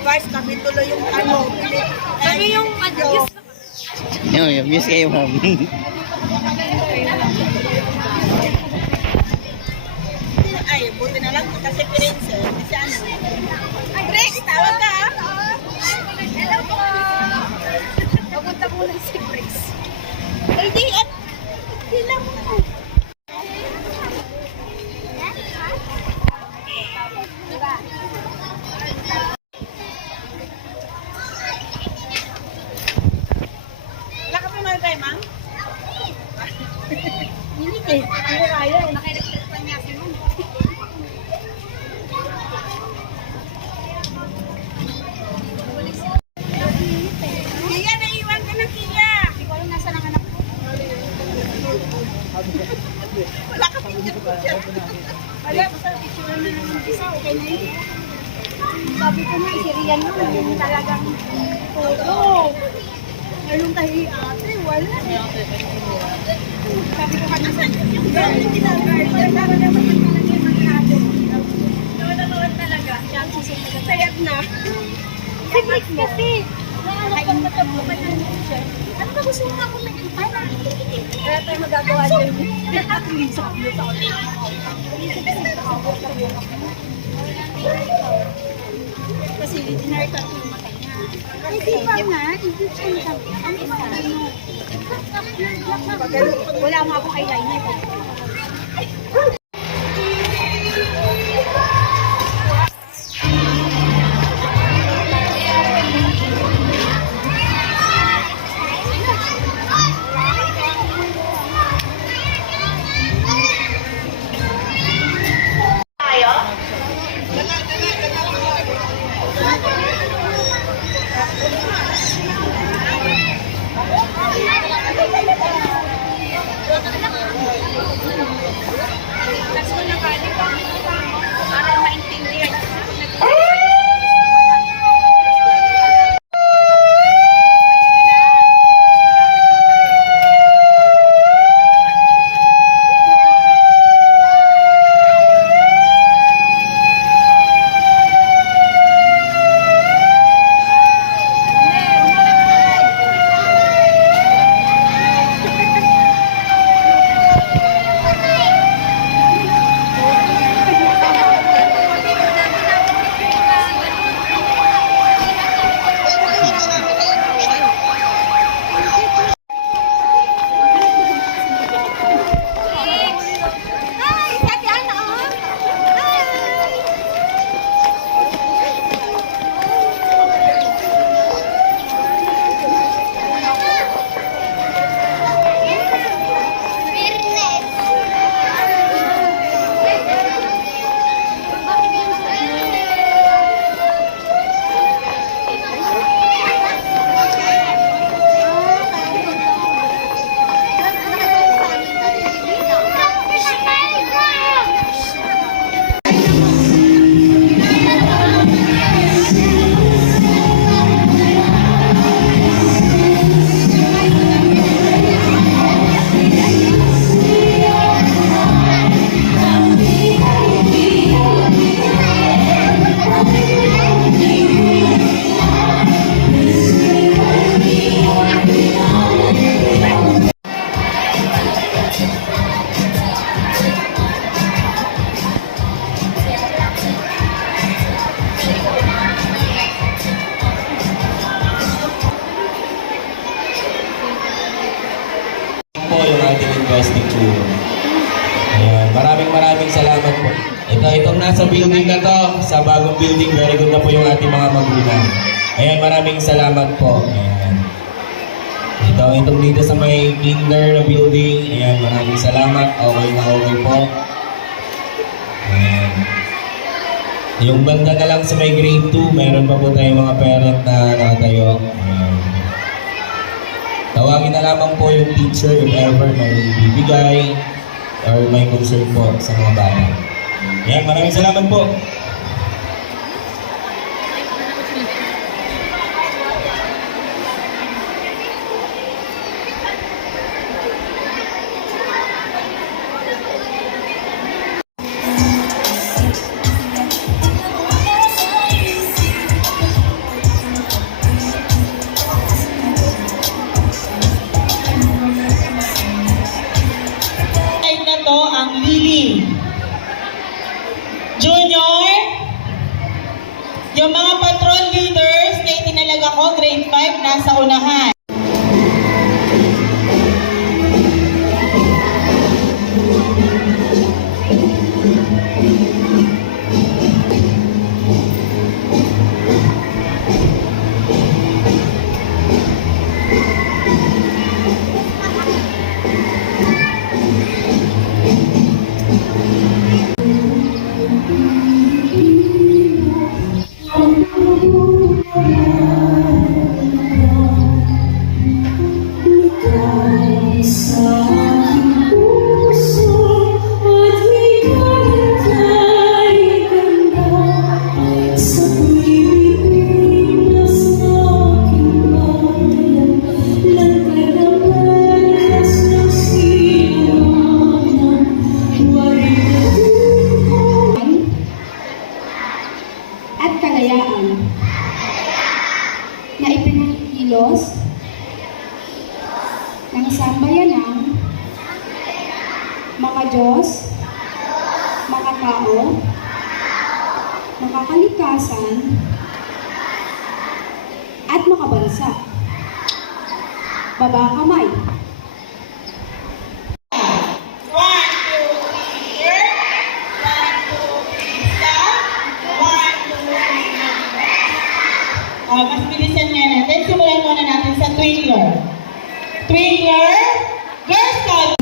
Guys, kami tuloy yung ano. Kami yung Yung miss kayo, ma'am. Ay, buti na lang kasi Prince. Kasi ano. Ay, Prince, tawag ka. Hello po. Papunta muna si Prince. Ay, di, at sila mo. Wala ka pa mga tayo, ma'am? Minit eh. Ano kaya eh. Naka-electric pan niya si Mom. Kaya, naiwan ka na, Kaya. Hindi ko alam nasa ng anak ko. Wala ka picture. Wala, basta picture na ng isa. Okay na yun. Sabi ko na, isiriyan mo. Hindi talagang photo. Ngayon tayo ate, wala. Sabi ko kanasan yung girl na tinagay. Para naman yung talaga yung mga natin. Nawala talaga. Siya ang susunod. Sayad na. Si Brix kasi. Nakain na ka mo. Ano ba gusto mo ako naging para? Kaya tayo magagawa dyan. At least sa kanya sa kanya. Kasi dinarta ko yung mata niya. Hindi pa nga. Hindi siya nagsabi. Ano ba? Wala mo akong eyeliner. Tapos ko na balik para maintindihan. Po yung ating investing tour. Ayan, maraming salamat po. Itong nasa building na to, sa bagong building, very good na po yung ating mga magulang. Ayan, maraming salamat po. Ayan. Itong dito sa may kinder na building, ayan, maraming salamat. Okay na okay po. Ayan. Yung banda na lang sa may grade 2, meron pa po tayong mga parent na nakatayo. Ayan. Tawagin na lamang po yung teacher if ever may bibigay or may concern po sa mga bata. Yan, maraming salamat po. unahan. At kalayaan na ipinahilos ng sambayanang maka-Diyos, makatao, makakalikasan, at makabansa. Baba kamay. 1, 2, 3, here. 1, 2, 3, stop. 1, 2, 3. Mas bilisan nga natin. Simulan muna natin sa Twinkler. Twinkler, Girl Scout.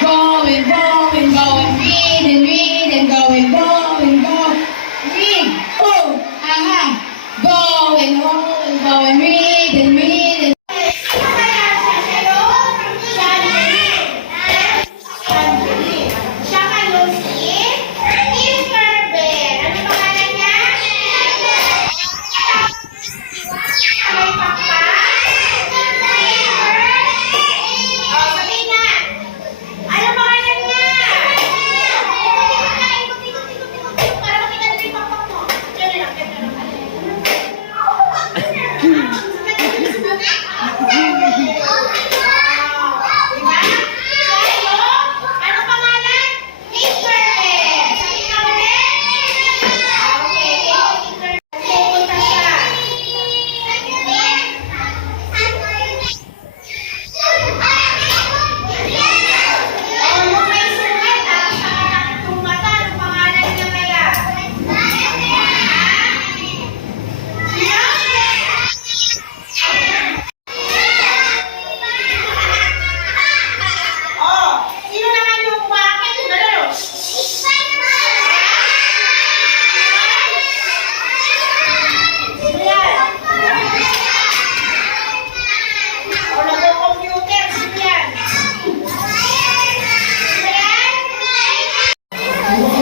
Going, going, going, read and go and go and go. Read, oh, aha. Go and read and read and Siya kayo si Tinkerbell. Ano pangalan niya? Wow!